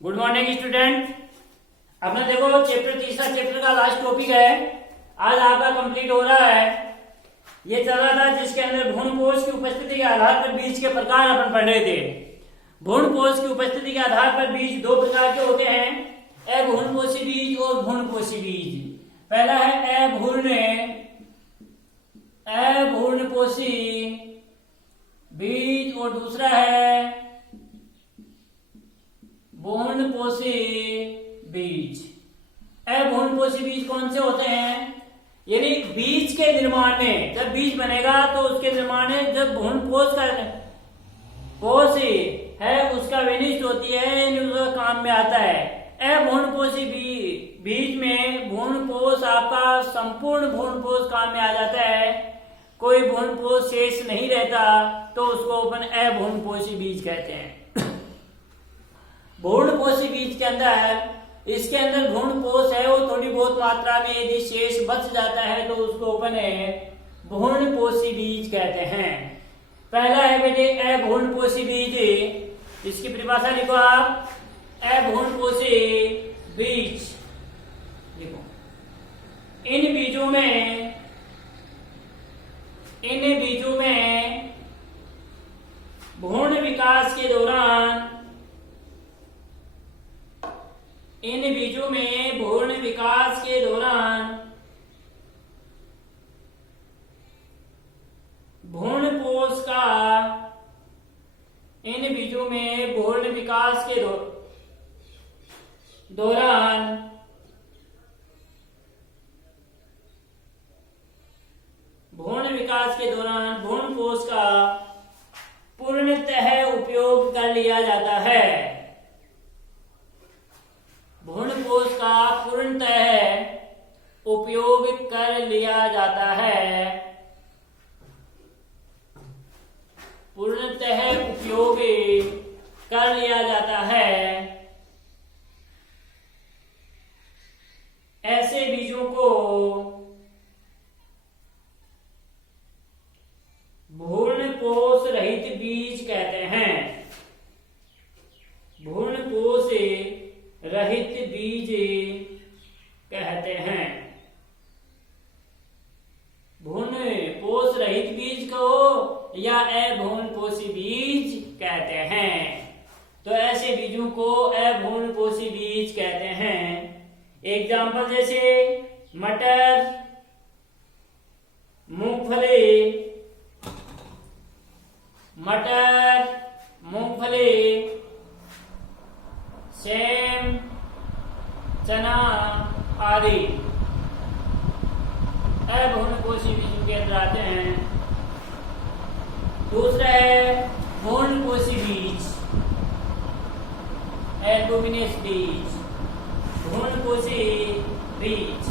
Good morning student. अपना देखो तीसरा चैप्टर का लास्ट टॉपिक है, आज आपका कंप्लीट हो रहा है। ये चल रहा था जिसके अंदर भ्रूण कोश की उपस्थिति के आधार पर बीज के प्रकार अपन पढ़ रहे थे। भ्रूण कोश की उपस्थिति के आधार पर बीज दो प्रकार के होते हैं, अभ्रूणपोषी बीज और भ्रूणपोषी बीज। पहला है अभ्रूणपोषी बीज और दूसरा है भ्रूणपोषी बीज। अभ्रूणपोषी बीज कौन से होते हैं? यानी बीज के निर्माण में, जब बीज बनेगा तो उसके निर्माण में जब भ्रूणपोष का कोश है उसका विनिष्ट होती है, उसका काम में आता है। अभ्रूणपोषी बीज में भ्रूणपोष आपका संपूर्ण भ्रूणपोष काम में आ जाता है, कोई भ्रूणपोष शेष नहीं रहता, तो उसको अपन अभ्रूणपोषी बीज कहते हैं। भ्रूणपोषी बीज के अंदर इसके अंदर भ्रूणपोष है, वो थोड़ी बहुत मात्रा में यदि शेष बच जाता है तो उसको अपन भ्रूणपोषी बीज कहते हैं। पहला है बेटे अभ्रूणपोषी बीज, इसकी परिभाषा लिखो आप। अभ्रूणपोषी बीज लिखो। इन बीजों में भ्रूण विकास के दौरान भ्रूणपोष का भ्रूणपोष का पूर्णतः उपयोग कर लिया जाता है। भ्रूणपोष का पूर्णतः उपयोग कर लिया जाता है। पूर्णतः उपयोग कर लिया जाता है। ऐसे बीजों को भ्रूणपोष रहित बीज कहते हैं। भ्रूणपोष रहित बीज कहते हैं। भ्रूणपोष रहित बीज को या अभ्रूणपोषी बीज कहते हैं। तो ऐसे बीजों को अभ्रूणपोषी बीज कहते हैं। एग्जाम्पल जैसे मटर, मूंगफली, सेम, चना आदि अभ्रूणपोषी बीजों के अंदर आते हैं। दूसरा है भ्रूणपोषी बीज, एल्बुमिनस बीज। भ्रूणपोषी बीज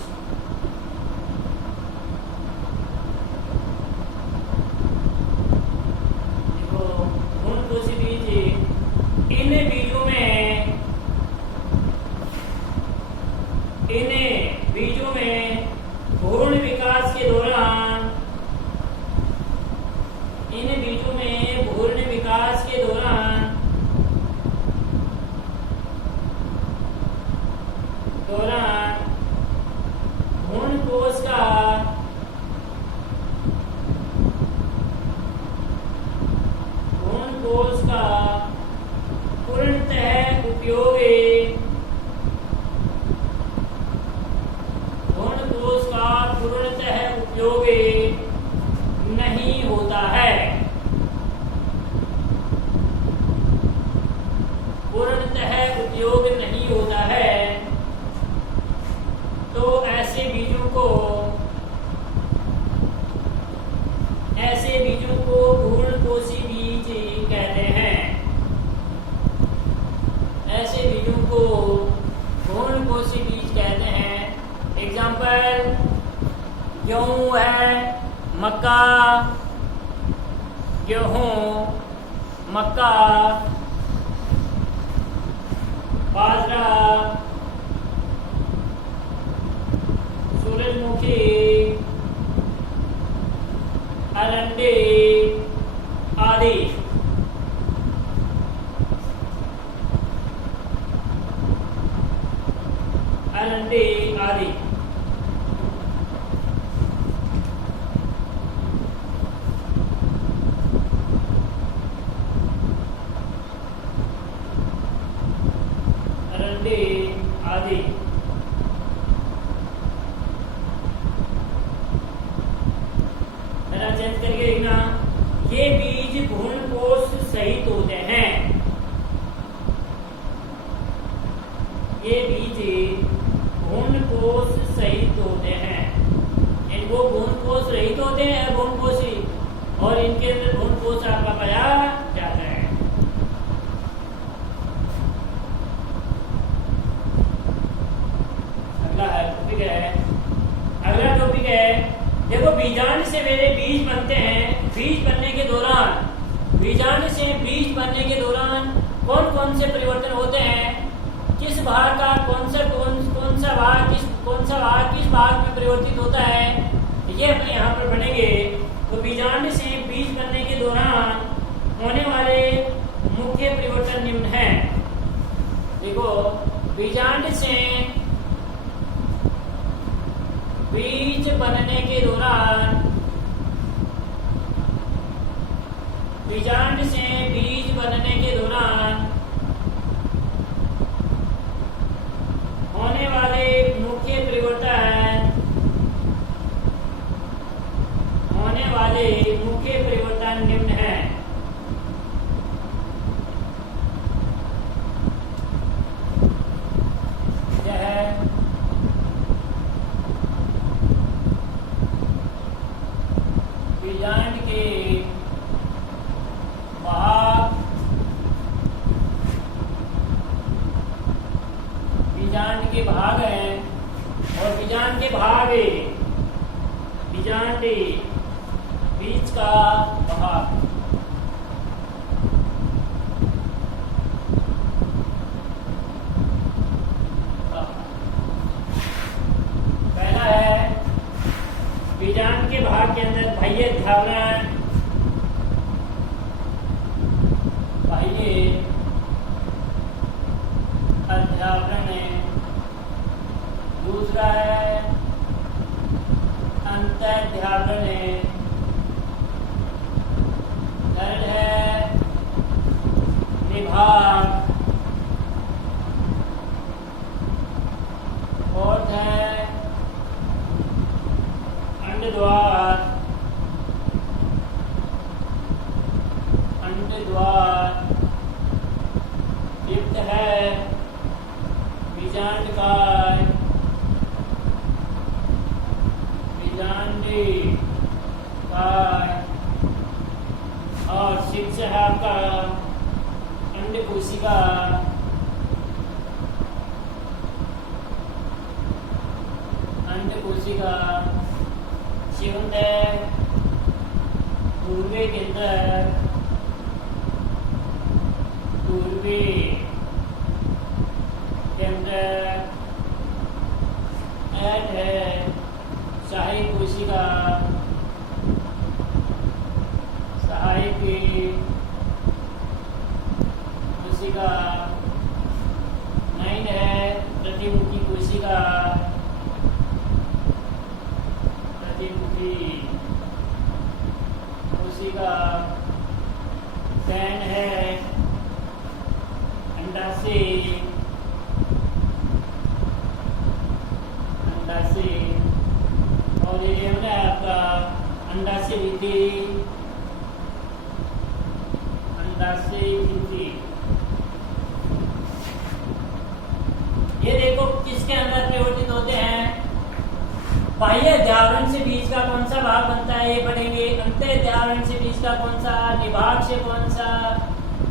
देखो, भ्रूणपोषी बीज इन बीजों में भ्रूण विकास के दौरान भ्रूणपोष का पूर्णतः उपयोग नहीं होता है। पूर्णतः उपयोग नहीं होता है। तो ऐसे बीजों को भ्रूणपोषी बीज कहते हैं। ऐसे बीजों को भ्रूणपोषी बीज कहते हैं। एग्जाम्पल गेहूं है, मक्का, बाजरा, सूरजमुखी, अरंडी आदि अरंडी आदि। अरंडी आदि मेरा चेंज करके लिखना, ये बीज भ्रूणपोष सहित होते हैं। ये बीज भ्रूणपोष सहित होते हैं। इनको भ्रूणपोष रहित होते हैं, भ्रूणपोषी, और इनके अंदर भ्रूणपोष आपका पाया जाता है। अगला टॉपिक है देखो, बीजांड से मेरे बीज बनते हैं। बीज बनने के दौरान, बीजांड से बीज बनने के दौरान कौन कौन से परिवर्तन होते हैं, किस भाग का कौन सा भाग किस भाग में परिवर्तित होता है, ये हम यहाँ पर पढ़ेंगे। तो बीजांड से बीज बनने के दौरान होने वाले मुख्य परिवर्तन निम्न हैं। देखो, बीजांड से बीज बनने के दौरान, बीजांड से बीज बनने के दौरान होने वाले मुख्य परिवर्तन, निम्न हैं। क्या है? बीजांड के भाग, बीजांड के भाग हैं, और बीजांड के भाग, बीजांड बीज का भाग। पहला है बीजांड के भाग के अंदर बाह्य अध्यावरण, है। दूसरा है अंतःध्यावरण है। थर्ड है निभाग। फोर्थ है अंडद्वार। फिफ्थ है बीजांडकाय। और सिक्स है आपका अंडकोशिका। सेवंथ है पूर्वी केंद्र। एट है सहायक कोशिका। नाइन है प्रतिमुखी कोशिका। टेन है अंडाशय। और ये है आपका अंडाशय भित्ति। ये देखो किसके अंदर परिवर्तित होते हैं। बाह्य अध्यावरण से बीज का कौन सा भाग बनता है ये पढ़ेंगे। अंतःध्यावरण से बीज का कौन सा, निभाग से कौन सा,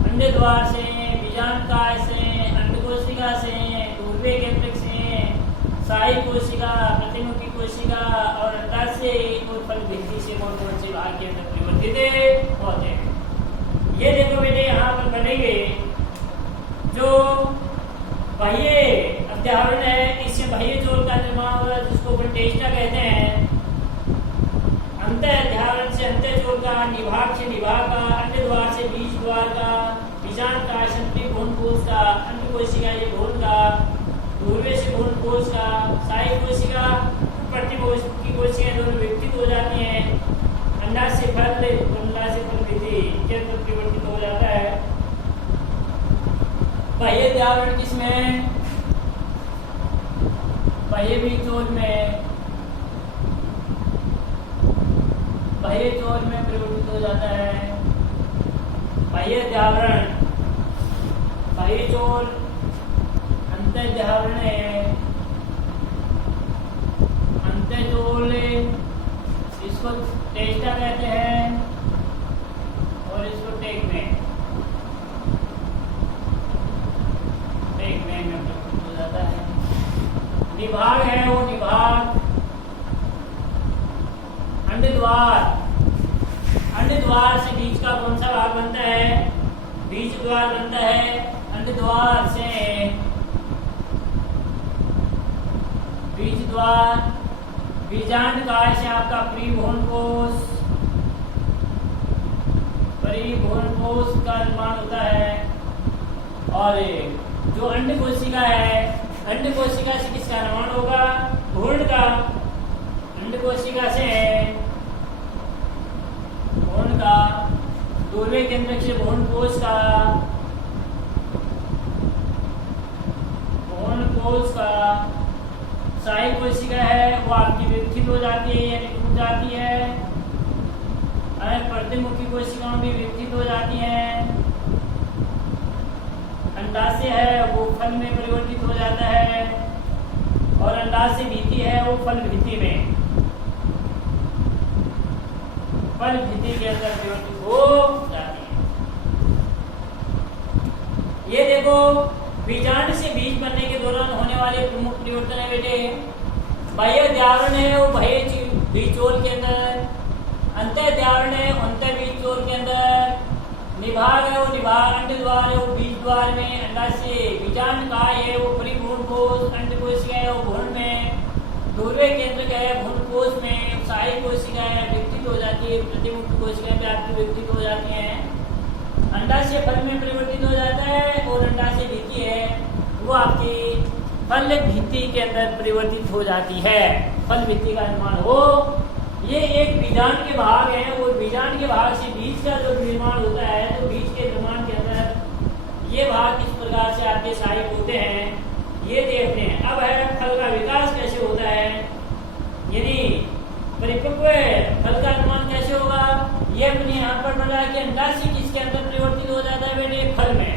अंडद्वार से, बीजांडकाय से, अंडकोशिका से, पूर्वी केंद्रक से, सहायक कोशिका, प्रतिमुखी कोशिका और अंडाशय और फलभित्ति से कौन कौन से भाग के अंदर परिवर्तित होते हैं। ये देखो बेटे यहाँ पर पढ़ेंगे जो बाह्य अध्यावरण है, इससे बाह्य जोड़ का निर्माण हो रहा है जिसको टेस्टा कहते हैं। अंतःध्यावरण से अंतः जोड़ का, निभाग से निभाग का, अंडद्वार से बीज द्वार का, बीजांडकाय से भ्रूणकोश का, अंडकोशिका ये भ्रूण का, पूर्वी से भ्रूण कोशिका, सहायक कोशिका, प्रतिमुखी कोशिका दोनों विकसित हो जाती हैं। अंडाशय फल, अंडाशय फल भित्ति के अंदर परिवर्तित हो जाता है। बाह्य द्रावण किसमें? बाह्य बीजोल में, बाह्य चोल में परिवर्तित हो जाता है। बाह्य द्रावण, बाह्य चोल, अंतर द्रावरण है, अंतर चोल इसको टेस्टा कहते हैं और इसको टेगमेन में परिवर्तित हो जाता है। निभाग है वो निभाग, अंडद्वार, अंडद्वार से बीज का कौन सा भाग बनता है? बीज द्वार बनता है। अंडद्वार से बीज द्वार, बीजांडकाय से आपका परिभ्रूण कोश, परिभ्रूण कोश का निर्माण होता है। और जो अंड कोशिका है, अंड कोशिका से किसका निर्माण होगा? भ्रूण का। अंड कोशिका से भ्रूण का, दूरवे केंद्रक से भ्रूण कोश का, भ्रूण कोश का सहायक कोशिका है वो आपकी विकसित हो जाती है यानी टूट जाती है। प्रतिमुखी कोशिकाएं भी विकसित हो जाती हैं। अंडाशय है वो फल में परिवर्तित हो जाता है और अंडाशय भित्ति है वो फल भित्ति में, फल भित्ति के अंदर परिवर्तित हो जाती है। ये देखो बीजांड से बीज बनने के दौरान होने वाले प्रमुख परिवर्तन है बेटे। बाह्य द्रावण है वो बाह्य बीजोल के अंदर, अंतर द्रावण है अंतर बीजोल के अंदर, निभाग है वो निभाग, अंड द्वार है वो बीज द्वार में, अंडाशय बीजांडकाय है वो परिभ्रूण कोश, अंड कोशिका है वो भ्रूण में, दूरवे केंद्रक है भ्रूण कोश में, सहायक कोशिका है विकसित हो जाती है, प्रतिमुखी कोशिकाएं भी आपकी विकसित हो जाती हैं। अंडाशय फल में परिवर्तित हो जाता है और अंडाशय भित्ति है वो आपकी फल भित्ति के अंदर परिवर्तित हो जाती है। फल भित्ति का निर्माण हो, ये एक बीजांड के भाग है और बीजांड के भाग से बीज का जो निर्माण होता है तो बीज के निर्माण के अंदर ये भाग किस प्रकार से आपके सहायक होते हैं ये देखते हैं। अब है फल का विकास कैसे होता है, यानी परिपक्व फल का निर्माण कैसे होगा। ये अपने यहाँ पर बना कि अंडाशय किसके अंदर परिवर्तित हो जाता है बेटे? फल में।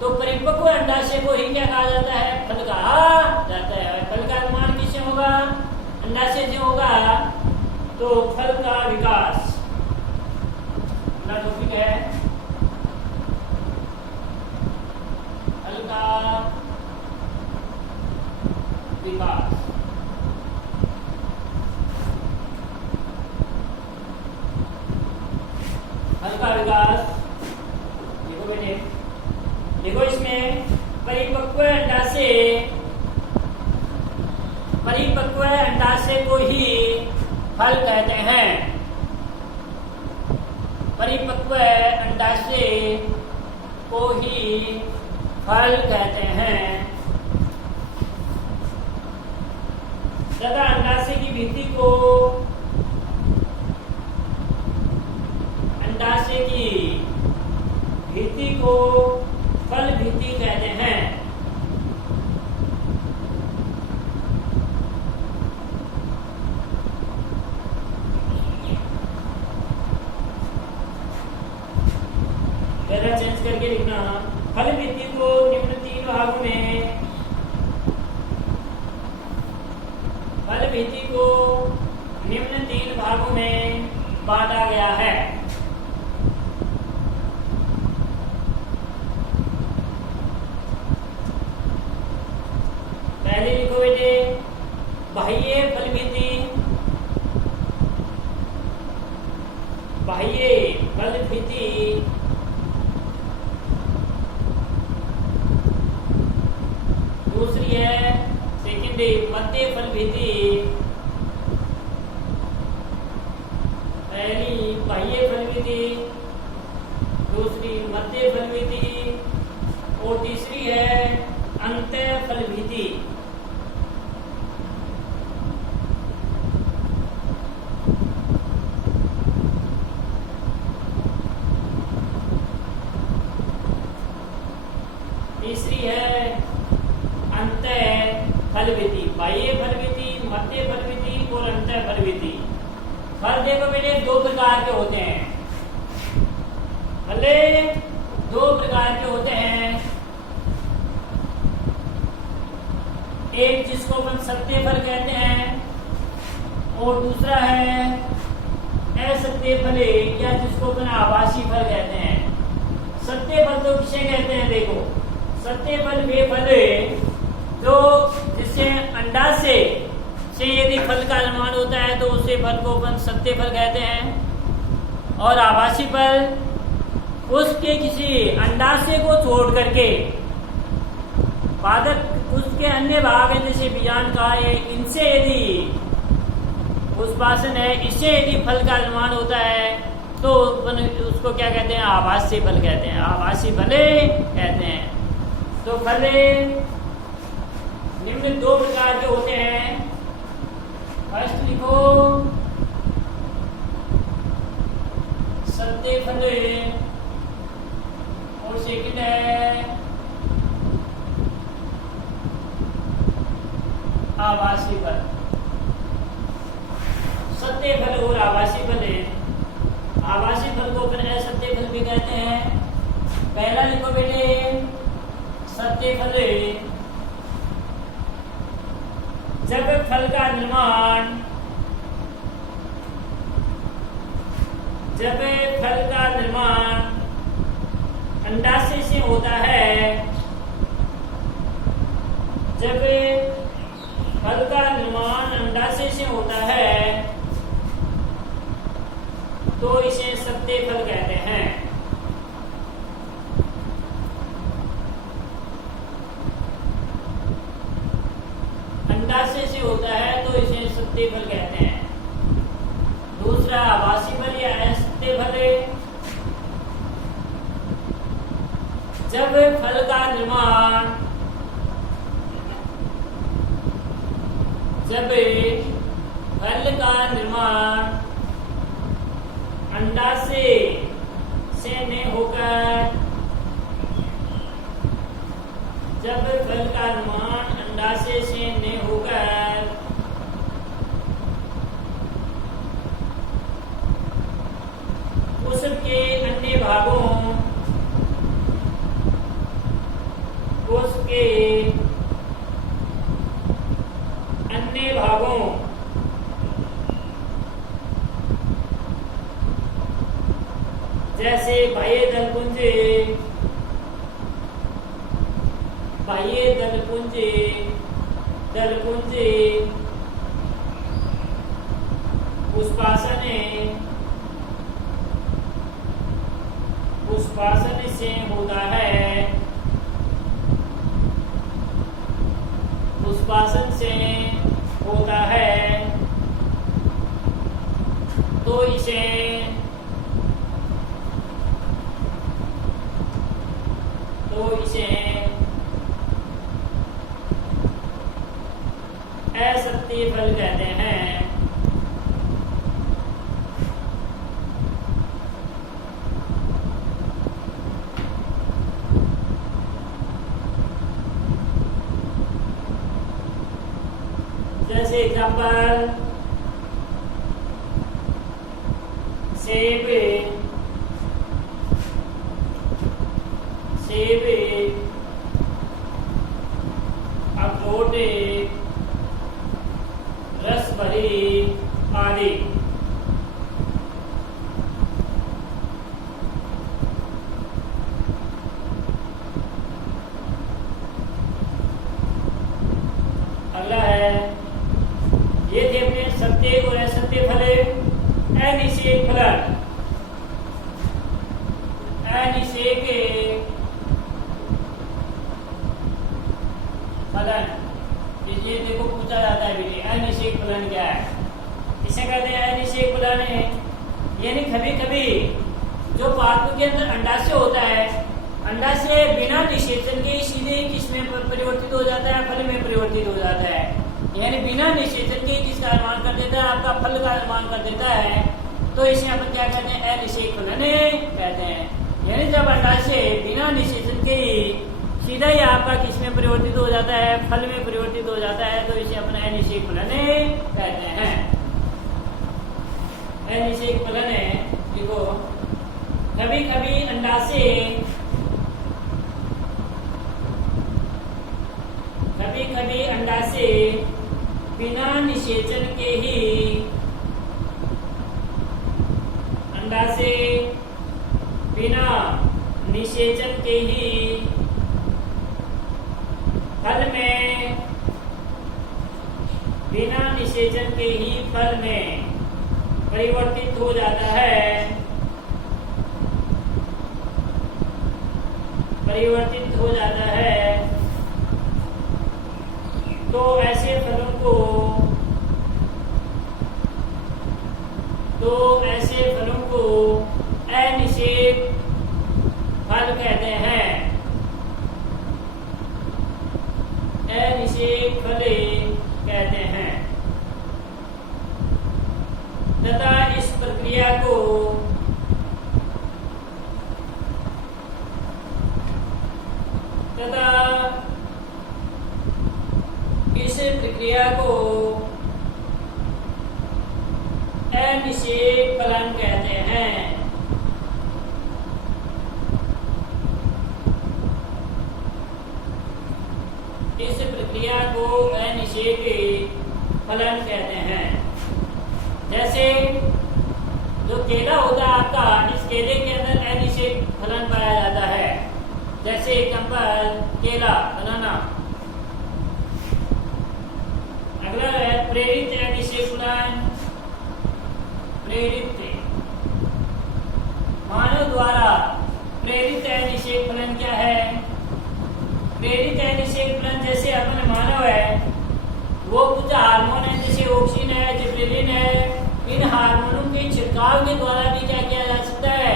तो परिपक्व अंडाशय को ही क्या कहा जाता है? फल कहा जाता है। फल का निर्माण किससे होगा? अंडाशय से होगा। तो फल का विकास अपना टॉपिक है, फल का विकास। फल का विकास देखो बेटे, देखो इसमें परिपक्व अंडाशय, परिपक्व अंडाशय को ही फल कहते हैं। परिपक्व अंडाशय को ही फल कहते हैं तथा अंडाशय की भित्ति को, अंडाशय की भित्ति को फल भित्ति कहते हैं। चेंज करके लिखना, फल भित्ति को निम्न तीन भागों में, फल भित्ति को निम्न तीन भागों में बांटा गया है। पहले लिखो बेटे बाह्य फल भित्ति, बाह्य फल भित्ति, दूसरी है सेकेंडरी मध्य फल भित्ति। पहली बाह्य फल भित्ति, दूसरी मध्य फल भित्ति और तीसरी है अंत फल भित्ति। फलविधि, बाह्य फलविधि, मध्य फलविधि और अंतः फलविधि। फल देखो बेटे दो प्रकार के होते हैं, फले दो प्रकार के होते हैं। एक जिसको अपन सत्य फल कहते हैं और दूसरा है असत्य फले या जिसको अपन आभासी फल कहते हैं। सत्य फल तो किसे कहते हैं, देखो सत्य फल वे फल जो जिससे अंडाशय से यदि फल का निर्माण होता है तो उसे फल को अपन सत्य फल कहते हैं। और आभासी फल उसके किसी अंडाशय को छोड़ करके पादप उसके अन्य भाग है जैसे बीजांड का है, इनसे यदि उत्पादन है, इससे यदि फल का निर्माण होता है तो उसको क्या कहते हैं, आभासी फल कहते हैं, आभासी फले कहते हैं। तो फले निम्न दो प्रकार के होते हैं। फर्स्ट लिखो सत्य फल और सेकंड है आभासी फल। सत्य फल और आभासी फल है। आभासी फल को अपन असत्य फल भी कहते हैं। पहला लिखो बेटे सत्य फल जब फल का निर्माण अंडाशय से होता है, जब फल का निर्माण अंडाशय से होता है तो इसे सत्य फल कहते हैं। अंडाशय से होता है तो इसे सत्य फल कहते हैं। दूसरा आभासी फल या असत्य फल जब फल का निर्माण अंडाशय से न होकर उसके अन्य भागों जैसे बाह्य दलपुंज पुष्पासन से होता है, पुष्पासन से होता है तो इसे असत्य फल कहते हैं। जैसे एग्जाम्पल सेब अखरोट रस भरी आदि। अगला है ये थे अपने सत्य और असत्य फल। अनिषेक फलन, अनिषेक फलन ये देखो पूछा जाता है बेटे अनिषेक फलन क्या है। इसे कहते हैं अनिषेक फलन है, यानी कभी कभी जो पात्र के अंदर अंडाशय होता है, अंडाशय बिना निषेचन के सीधे किसमें परिवर्तित हो जाता है, फल में परिवर्तित हो जाता है। यानी बिना निषेचन के किसका निर्माण कर देता है, आपका फल का निर्माण कर देता है, तो इसे अपन क्या कहते हैं, अनिषेक फलन कहते हैं। यानी जब अंडाशय बिना निषेचन के सीधा ही आपका किसमें परिवर्तित हो जाता है, फल में परिवर्तित हो जाता है, कभी कभी अंडाशय बिना निषेचन के ही फल में परिवर्तित हो जाता है, तो ऐसे फलों को अनिषेक फल कहते हैं। अनिषेक फल कहते हैं। तथा इस प्रक्रिया को अनिषेक फलन कहते हैं। इस प्रक्रिया को अनिषेक फलन कहते हैं। जैसे जो केला होता है आपका, इस केले के अंदर अनिषेक फलन पाया जाता है। जैसे एग्जाम्पल केला, बनाना। अगला है प्रेरित अनिषेक फलन। प्रेरित मानव द्वारा प्रेरित अनिषेक फलन क्या है? प्रेरित अनिषेक फलन जैसे अपन मानव है, वो कुछ हार्मोन है, जैसे ऑक्सीन है, जिब्रेलिन है। इन हार्मोनों के छिड़काव के द्वारा भी क्या किया जा सकता है?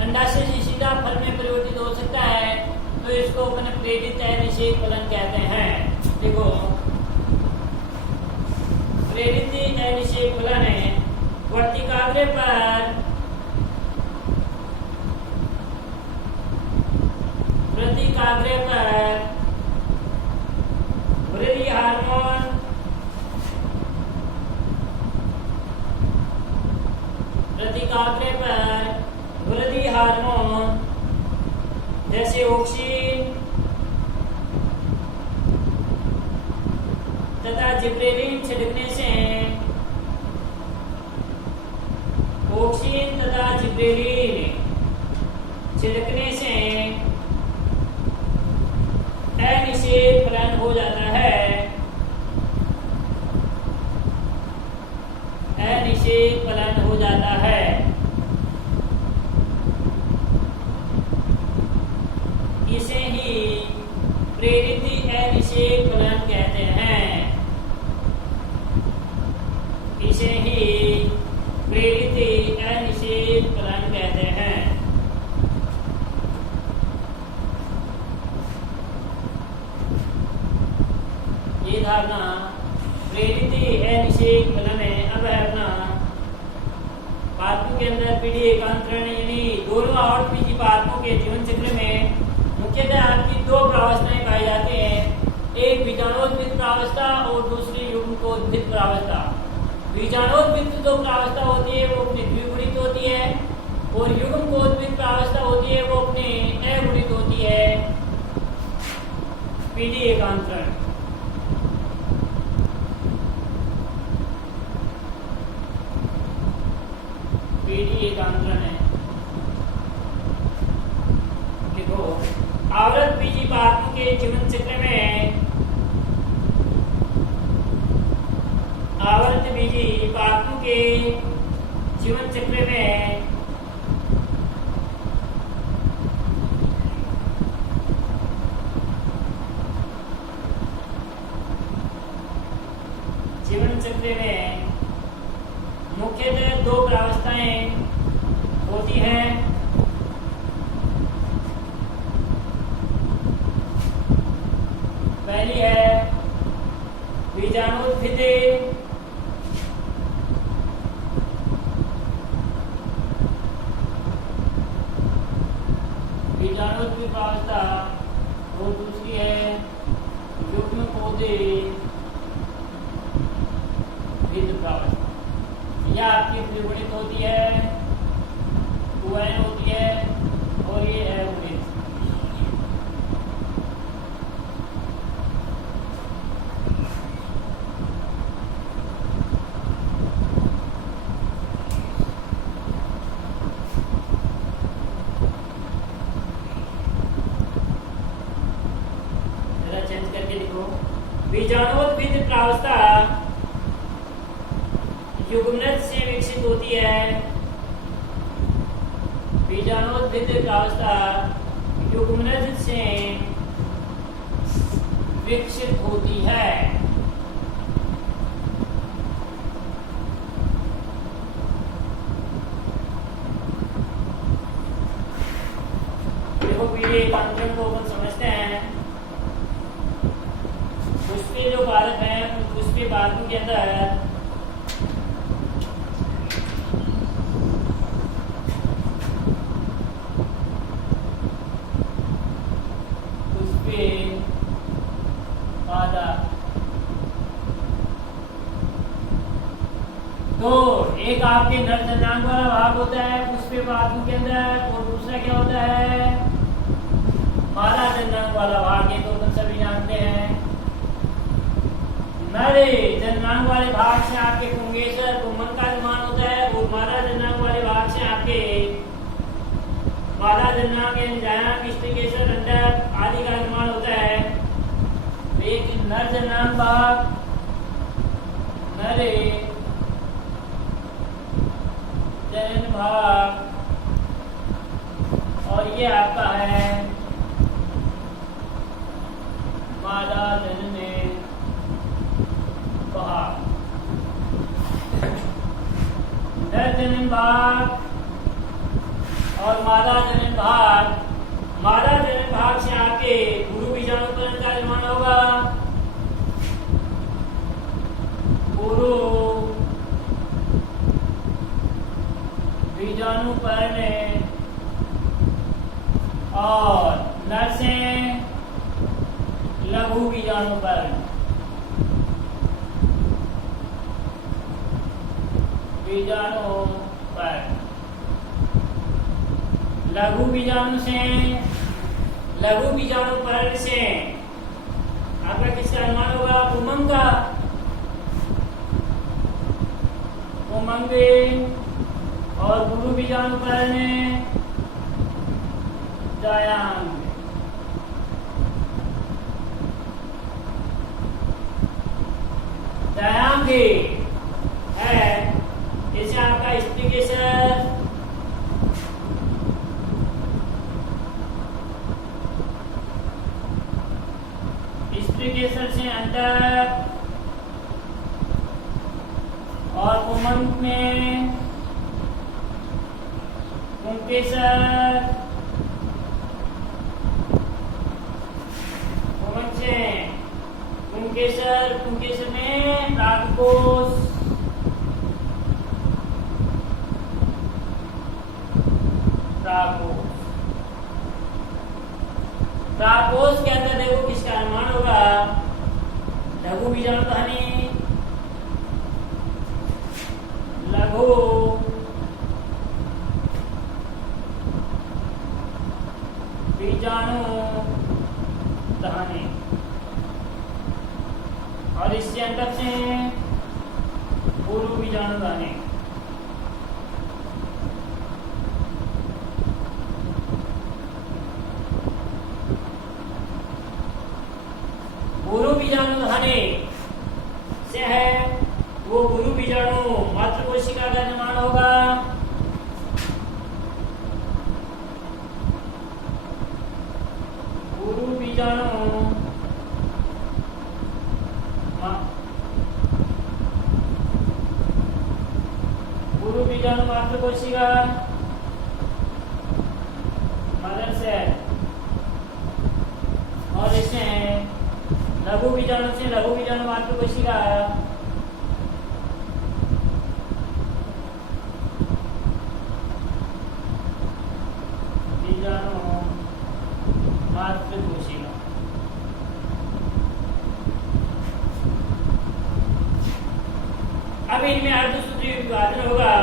अंडाशय से सीधा फल में परिवर्तित हो सकता है। तो इसको अपने प्रेरित अनिषेक फलन कहते हैं। देखो, प्रेरित अनिषेक फलन है वर्तिकाग्र पर वृद्धि हार्मोन जैसे ऑक्सीन तथा जिब्रेलिन छिड़कने से अनिषेक फलन हो जाता है। अनिषेक फलन हो जाता है। इसे ही प्रेरित अनिषेक फलन कहते हैं। इसे ही प्रेरित अनिषेक फलन कहते हैं। ये धारणा प्रेरित अनिषेक फलन है। अब है अपना पादपों के अंदर पीढ़ी एकांतरण, यानी दोनों और पीढ़ी पादपों के जीवन चक्र में मुख्यतः आपकी दो प्रावस्थाएं पाई जाती हैं। एक बीजाणोद्भिद प्रावस्था और दूसरी युग्मकोद्भिद प्रावस्था। बीजाणोद्भिद जो प्रावस्था होती है वो अपनी द्विगुणित होती है, और युग्मकोद्भिद प्रावस्था होती है वो अपनी अगुणित होती है। पीढ़ी एकांतरण। पीढ़ी एकांतरण है। देखो, आवृत बीजी पादपों के जीवन चक्र में आवर्त बीजी पादपों के जीवन चक्र में मुख्यतः दो प्रावस्थाएं होती हैं। पहली है बीजाणुद्भिद, बीजाणुद्भिद प्रावस्था, और दूसरी है युग्मकोद्भिद प्रावस्था। यह आपकी त्रिगुणित होती है, 2n होती है। बीजाणुओत्भिद प्रावस्था युग्मनज से विकसित होती है। बीजाणुओत्भिद प्रावस्था युग्मनज से विकसित होती है। देखो पीढ़ी एकांतरण को अपन समझते हैं। पुष्पीय जो पादप है उन पुष्पीय पादपों के अंदर पुष्पीय पादप तो एक आपके नर जननांग वाला भाग होता है पुष्पीय पादपों के अंदर, और दूसरा क्या होता है मादा जननांग वाला भाग। ये तो अपन सभी जानते हैं। नर जननांग वाले भाग से आपके पुंगेसर पुंगन का निर्माण होता है, और मादा जननांग वाले भाग से आपके मादा जननांग जायांग स्टिकेसर अंडक आदि का निर्माण होता है। एक नर जननांग भाग, नर जनन भाग, और ये आपका है मादा जनन भाग। नर जनन भाग और मादा जनन भाग, मादा जनन भाग से आपके गुरु बीजाणुकरण का निर्माण होगा। गुरु बीजाणुकरण और नर से लघु बीजाणुकरण। बीजाणुकरण लघु बीजाणु से लघु बीजाणुकरण से आपका किसका निर्माण होगा पुमंग का। पुमंग और गुरु बीजाणुकरण जायांग। जायांग है जैसे आपका स्टिकेसर, स्टिकेसर से अंडक, और पुंगक में पुंकेसर, पुंगक से पुंकेसर, पुंकेसर में रागकोश, प्राकोष के अंदर देखो किसका निर्माण होगा लघु बीजाणु कहानी। लघु बीजाणु कहानी, और इससे अंदर से गुरु बीजाणु कहानी। गुरु बीजाणु धने से है वो गुरु बीजाणु मातृ कोशिका का निर्माण होगा। गुरु बीजाणु गुरु बीजाणु मातृ कोशिका मदर सेल, और इससे लघु बीजाणु से लघु बीजाणु मातृ कोशिका बीजाणु मातृ कोशिका। अब इनमें अर्धसूत्रीय विभाजन होगा।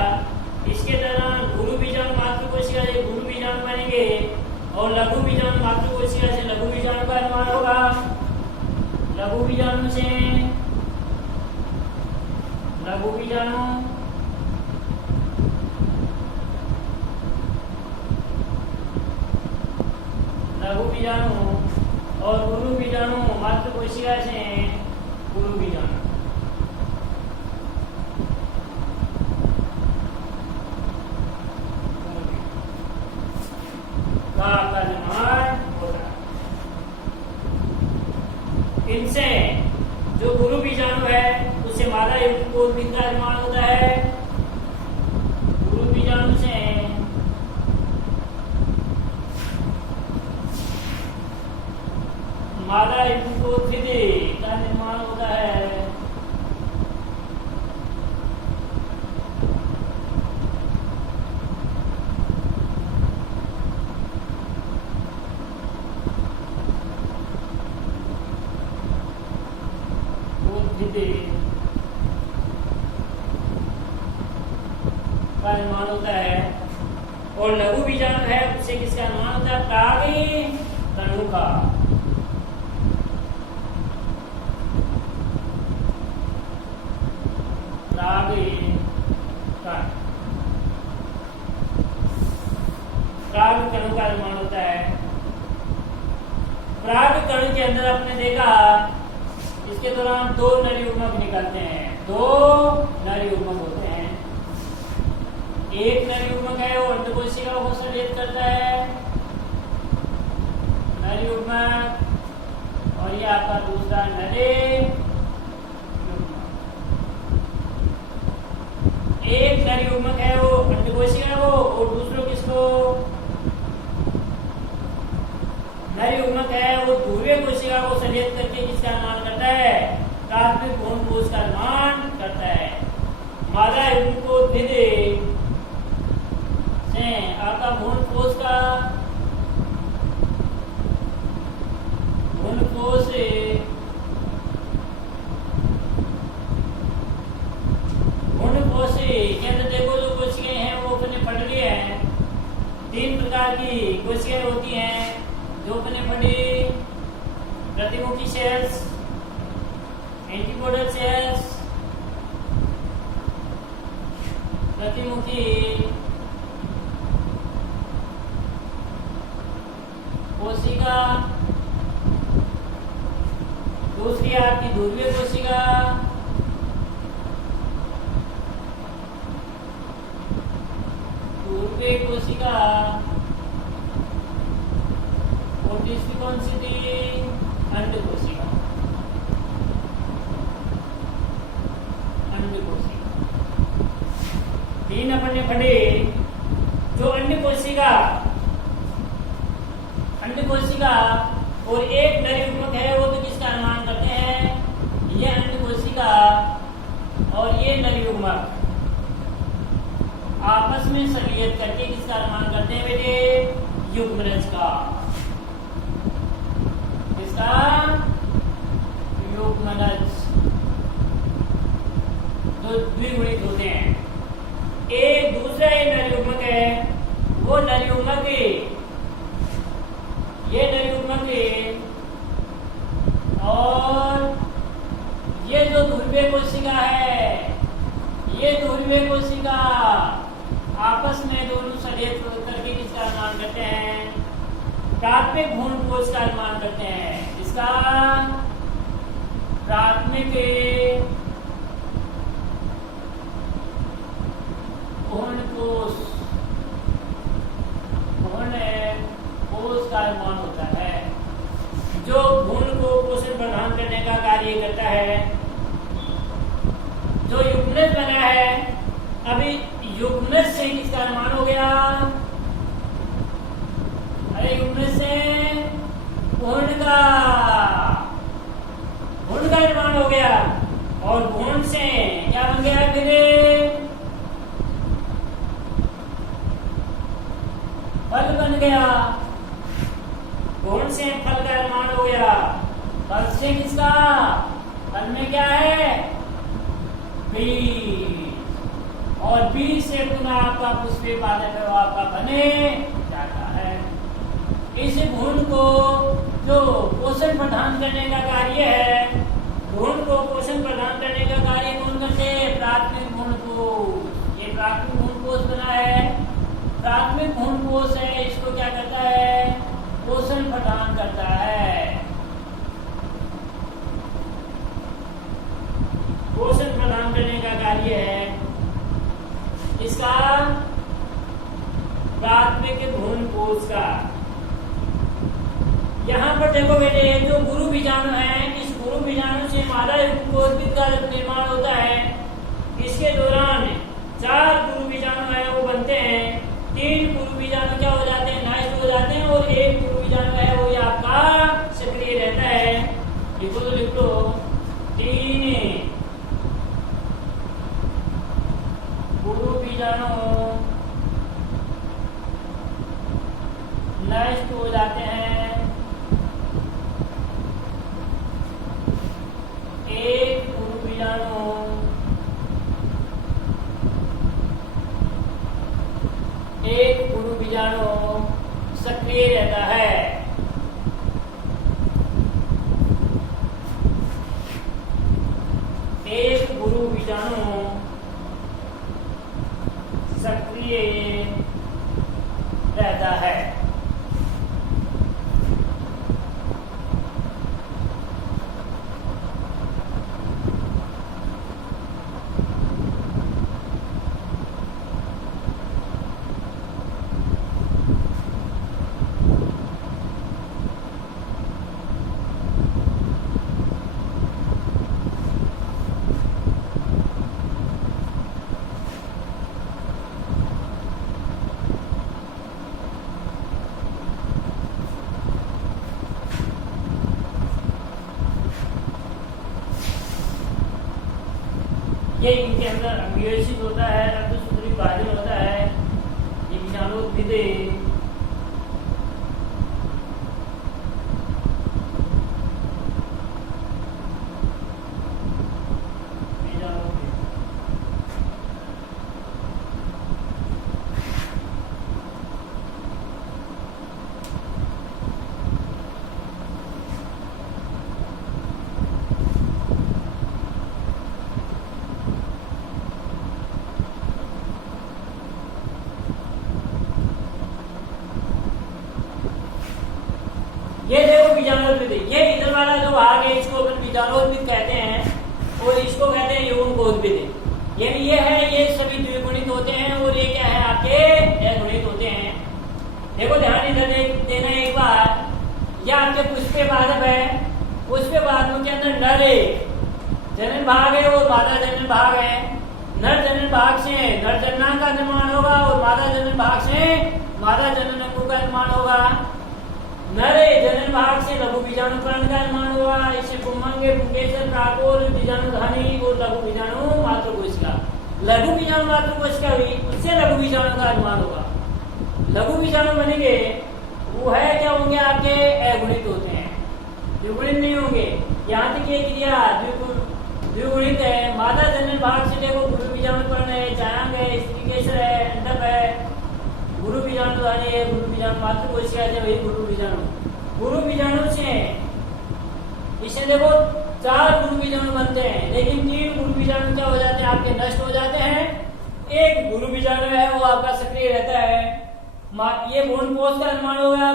इसके दौरान गुरु बीजाणु मातृ कोशिका से गुरु बीजाणु बनेंगे, और लघु बीजाणु मातृ कोशिका से लघु बीजाणु का निर्माण होगा। लघु बीजाणु से लघु बीजाणु, लघु बीजाणु और गुरु बीजाणु मातृ कोशिका से जो गुरु बीजाणु है उससे मादा युक्त कोष का निर्माण होता है। गुरु बीजाणु से मादा युक्त कोष का निर्माण होता है। का निर्माण होता है। और लघु बीजाणु है उससे किसका निर्माण होता है? प्रागी तणु का। प्रागी तणु का निर्माण होता है। प्राग तणु के अंदर आपने देखा इसके दौरान दो नर युग्मक निकलते हैं, दो नर युग्मक होते हैं। एक नर युग्मक है वो अंडकोशिका को संवेद करता है, नर युग्मक, और ये आपका दूसरा नरे युग्मक। एक नर युग्मक है वो अंडकोशिका को, और दूसरों किसको? नर युग्मक है वो ध्रुवीय कोशिका को संवेद करके किसका निर्माण करता है? प्राथमिक भ्रूण कोश का निर्माण करता है। मादा युग्मक को से आपका भ्रूण कोश का के अंदर देखो जो कोशिकाएं हैं वो अपने पटली है। तीन प्रकार की कोशिकाएं होती हैं जो अपने पटली, प्रतिमुखी सेल्स, एंटीपोडल सेल्स, प्रतिमुखी कोशिका, दूसरी आपकी ध्रुवीय कोशिका, और तीसरी कौन सी थी? अंड कोशिका। तीन अपने पढ़े जो अंड कोशिका और एक नर युग्मक है वो तो किसका निर्माण करते हैं? ये अंड कोशिका और ये नर युग्मक आपस में संयुक्त करके किसका निर्माण करते हैं बेटे? युग्मनज का। किसका? युग्मनज। जो द्विगुणित होते हैं। एक दूसरा नर युग्मक है वो नर युग्मक, ये नर युग्मक और ये जो ध्रुवीय कोशिका है, ये ध्रुवीय कोशिका आपस में दोनों संयुक्त करके किसका निर्माण करते हैं? प्राथमिक भ्रूण कोश का निर्माण करते हैं। इसका प्राथमिक भ्रूण कोश का निर्माण होता है जो भ्रूण को पोषण प्रदान करने का कार्य करता है। जो युग्मनज बना है, अभी युग्मनज से किसका निर्माण हो गया? अरे युग्मनज से भ्रूण का निर्माण हो गया और भ्रूण से क्या बन गया? फिर फल बन गया। भ्रूण से फल का निर्माण हो गया। फल से किसका? फल में क्या है? बीज। और बीज से पुनः आपका पुष्पीय पादप आपका बने जाता है। इस भ्रूण को जो पोषण प्रदान करने का कार्य है, भ्रूण को पोषण प्रदान करने का कार्य कौन करते हैं? प्राथमिक भ्रूण कोश। ये प्राथमिक भ्रूण कोश बना है, प्राथमिक भ्रूण कोश है, इसको क्या करता है? पोषण प्रदान करता है। पोषण प्रदान करने का कार्य है इसका प्राथमिक भ्रूण कोश का। यहाँ पर देखो बेटे जो गुरु बीजाणु है, इस गुरु बीजाणु से मादा युग्म कोषपीठ का जब निर्माण होता है, इसके दौरान 4 पूर्व बीजाणु है वो बनते हैं, 3 पूर्व बीजाणु क्या हो जाते हैं, नष्ट हो जाते हैं, और 1 पूर्व बीजाणु है वो आपका सक्रिय रहता है। लिखो तो लिख लो, 3 पूर्व बीजाणु नष्ट हो जाते हैं, 1 पूर्व बीजाणु सक्रिय रहता है। एक पूर्व बीजाणु सक्रिय रहता है। ये इनके अंदर अभियोजित होता है, अर्धसूत्री विभाजन होता है, ये बीजाणुद्भिदे ये देखो बीजाणुद्भिद, ये इधर वाला जो भाग है इसको अपन बीजाणुद्भिद कहते हैं और इसको कहते हैं यौगिकोद्भिद। यानी ये है, ये सभी द्विगुणित होते हैं और ये क्या है आपके अगुणित होते हैं। देखो ध्यान इधर देना एक बार, ये आपके पुष्पीय पादप है, पुष्पीय पादपों के अंदर नर जनन भाग है और मादा जनन भाग है। नर जनन भाग से नर जननांग का निर्माण होगा और मादा जनन भाग से मादा जनन अंगों का निर्माण होगा। नर जनन भाग से लघु बीजाणु कर्ण का निर्माण हुआ, इससे पुंमंगे, पुंकेसर, प्राकोर, बीजाणुधानी और लघु बीजाणु मातृकोशिका। लघु बीजाणु मातृकोशिका हुई, उससे लघु बीजाणु का निर्माण होगा। लघु बीजाणु बनेंगे वो है क्या होंगे आपके अगुणित होते हैं, द्विगुणित नहीं होंगे। यहाँ तक ये क्रिया द्विगुणित है। मादा जनन भाग से देखो गुरु बीजाणु कर्ण है, जायांग है, स्त्रीकेसर है, अंडक है, गुरु बीजाणु धानी है, गुरु बीजाणु मातृकोशिका है, वही गुरु बीजाणु। गुरु बीजाणु से इसे देखो 4 गुरु बीजाणु बनते हैं, लेकिन 3 गुरु बीजाणु क्या हो जाते हैं आपके नष्ट हो जाते हैं। 1 गुरु बीजाणु है वो आपका सक्रिय रहता है। ये भ्रूणपोष का निर्माण हो गया।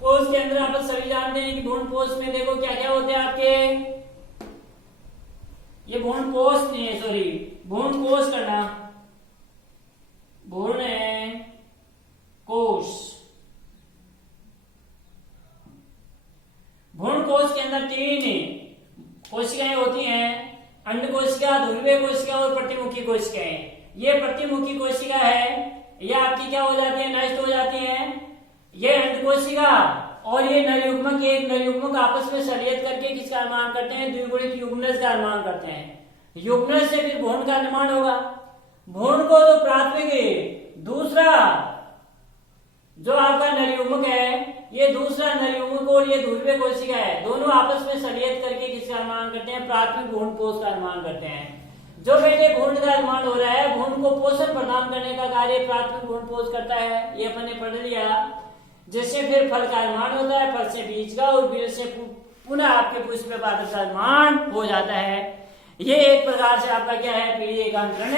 पोष के अंदर आप सभी जानते हैं कि भ्रूणपोष में देखो क्या क्या होते हैं आपके, ये भ्रूणपोष नहीं है, सॉरी भ्रूणकोश करना, भ्रूण कोश। भ्रूण कोश के अंदर 3 कोशिकाएं होती हैं, अंड कोशिका, ध्रुवीय कोशिका और प्रतिमुखी कोशिकाएं। ये प्रतिमुखी कोशिका है, ये आपकी क्या हो जाती है, नष्ट हो जाती है। ये अंड कोशिका और ये नर युग्मक, एक नर युग्मक आपस में संलयन करके किसका निर्माण करते हैं, द्विगुणित युग्मनज का निर्माण करते हैं। युग्मनज से फिर भ्रूण का निर्माण होगा। भ्रूण को जो प्राथमिक, दूसरा जो आपका नरयुग्मक है, ये दूसरा नरयुग्मक और ये ध्रुवीय कोशिका है, दोनों आपस में संलयन करके किसका निर्माण करते हैं, प्राथमिक भ्रूण कोश का निर्माण करते हैं। जो बेटे भ्रूण का निर्माण हो रहा है, भ्रूण को पोषण प्रदान करने का कार्य प्राथमिक भ्रूण कोश करता है, ये अपन ने पढ़ लिया। जिससे फिर फल का निर्माण होता है, फल से बीज का और बीज से पुनः आपके पुष्पीय पादप का निर्माण हो जाता है। ये एक प्रकार से आपका क्या है, पीढ़ी एकांतरण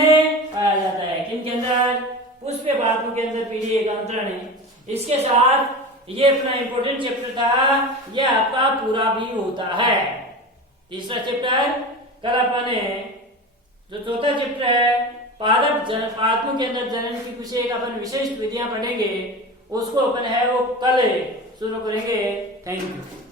पाया जाता है। किनके अंदर, पुष्पीय पादपों के अंदर पीढ़ी एकांतरण है। इसके साथ ये अपना इंपोर्टेंट चैप्टर था, ये आपका पूरा भी होता है। तीसरा चैप्टर कल अपन जो चौथा चैप्टर है पादपों के अंदर जनन की कुछ एक अपन विशिष्ट विधियां पढ़ेंगे, उसको अपन है वो कल शुरू करेंगे। Thank you.